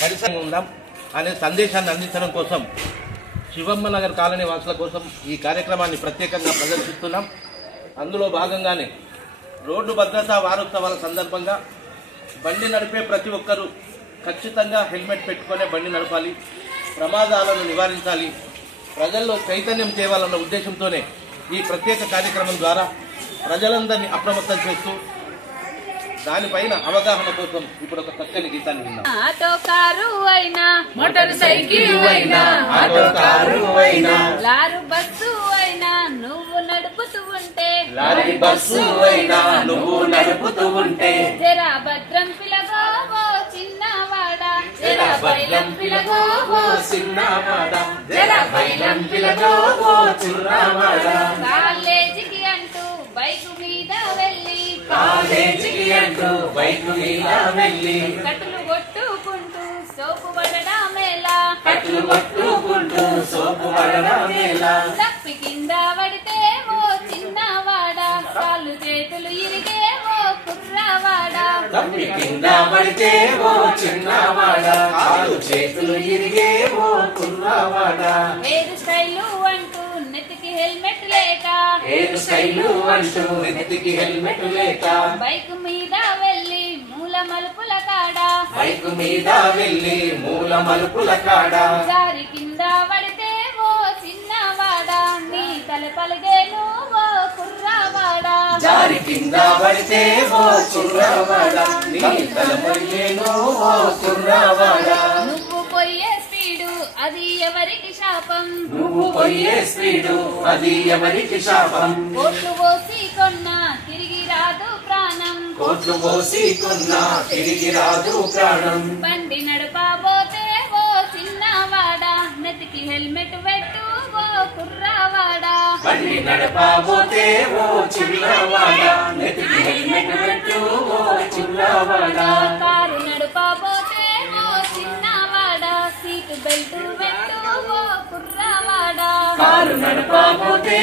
పరిశ్రమ ఉందాం అనే సందేశాన్ని అందించడం కోసం శివమ్మ నగర్ కాలనీ వాసుల కోసం ఈ కార్యక్రమాన్ని ప్రత్యేకంగా ప్రదర్శిస్తున్నాం. అందులో భాగంగానే రోడ్డు భద్రతా వారోత్సవాల సందర్భంగా బండి నడిపే ప్రతి ఒక్కరూ ఖచ్చితంగా హెల్మెట్ పెట్టుకునే బండి నడపాలి, ప్రమాదాలను నివారించాలి, ప్రజల్లో చైతన్యం తేవాలన్న ఉద్దేశంతోనే ఈ ప్రత్యేక కార్యక్రమం ద్వారా ప్రజలందరినీ అప్రమత్తం చేస్తూ దానిపైన అవగాహన కోసం ఇప్పుడు ఒక చక్కని గీతాన్ని విన్నాం. ఆటో కారు అయినా, మోటార్ సైకిల్ అయినా, ఆటో కారు అయినా, లారీ బస్సు అయినా నువ్వు నడుపుతూ ఉంటే, లారీ బస్సు అయినా నువ్వు నడుపుతూ ఉంటే, జరా భద్రం పిలగో ఓ చిన్నవాడా, జర బైలం పిలగో ఓ చిన్నవాడా, జర బైలం పిలగో ఓ చిన్నవాడా, కాలేజీకి అంటూ బైకు మీద వెళ్ళి, కాలేజీకి అంటూ బైకు మీద వెళ్ళి, కట్టులు కొట్టుకుంటూ సోపు పడడామేలా, కట్లు కొట్టుకుంటూ సోపు పడడమేలా, తప్పి కింద పడితే ఓ చిన్నవాడా, కాళ్ళు చేతులు ఇరిగే ఓ కుర్రవాడా, తప్పి కింద పడితే ఓ చిన్నవాడా, కాలు చేతులు ఇరిగే ఓ కుర్రవాడా, హెయిర్ స్టైలు అంటూ నెత్తికి హెల్మెట్ లేక, హెయిర్ స్టైలు అంటూ నెత్తికి హెల్మెట్ లేక, బైక్ మీద వెళ్ళి మూల మలుపుల కాడ, బైకు మీద వెళ్ళి మూల మలుపుల కాడ, జారి కింద పడితే ఓ చిన్నవాడా, నీ తల పలిగేను ఓ కుర్రవాడా, జారి కింద పడితే ఓ కుర్రవాడా, నీ తలపడిలేను ఓ కుర్రవాడా, నువ్వు పోయే స్పీడు అది ఎవరికి శాపం, నువ్వు పోయే స్పీడు అది ఎవరికి శాపం, కోట్లు పోసి కొన్నా తిరిగి రాదు ప్రాణం, కోట్లు పోసి కొన్నా తిరిగి రాదు ప్రాణం, బండి నడపబోతే ఓ చిన్నవాడా, నెత్తికి హెల్మెట్ పెట్టు ఓ కుర్రవాడా, బండి నడపబోతే ఓ చిన్నవాడా, నెత్తికి హెల్మెట్ పెట్టు ఓ చిన్నవాడా, కారు నడపబోతే ఓ చిన్నవాడా, సీటు బెల్ట్ పెట్టు ఓ కుర్రవాడా, కారు నడపబోతే